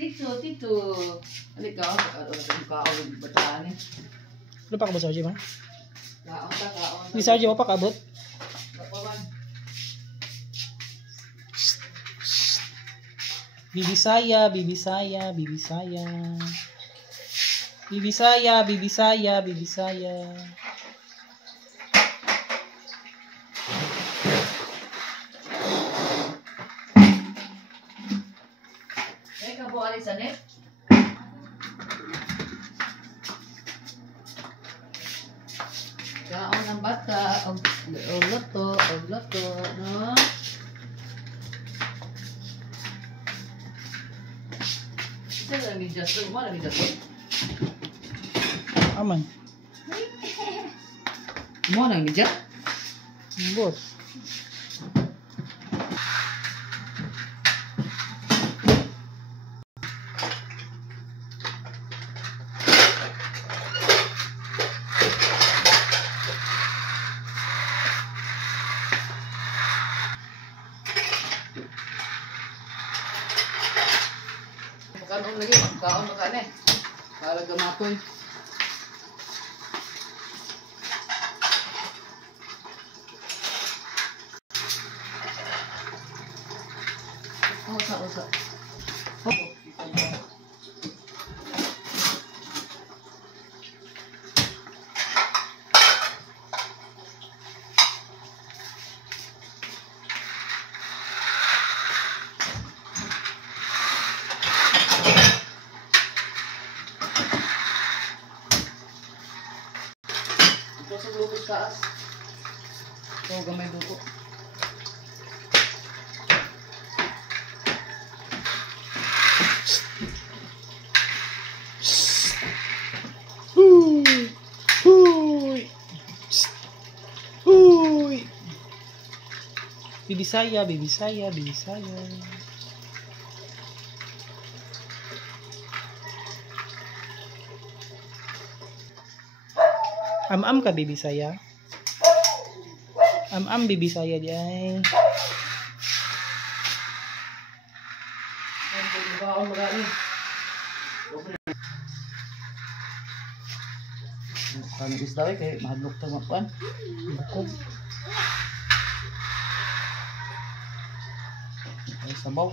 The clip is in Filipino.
Tito. Alik ka, kaon bataan eh. Ano pa ka ba, Sarji, ma? Kaon. Hindi, Sarji, pa kaabot? Bibisaya. Kabo alisan eh. Kaon ng bata, og loto, no? Ito lang ni Justin, mo lang ni Justin. Aman. Mo lang ni Justin. Boss. Kaon lagi, kaon makan eh. Para gamaton. Usa. Ito sa lubos taas. Ito gamay duto. Huy. Bibisaya. Am ka bibisaya. Am bibisaya di ay. Kaon magani. Kami isdaway kay mahadlok ta mapuan. Bakog. Ay sabaw.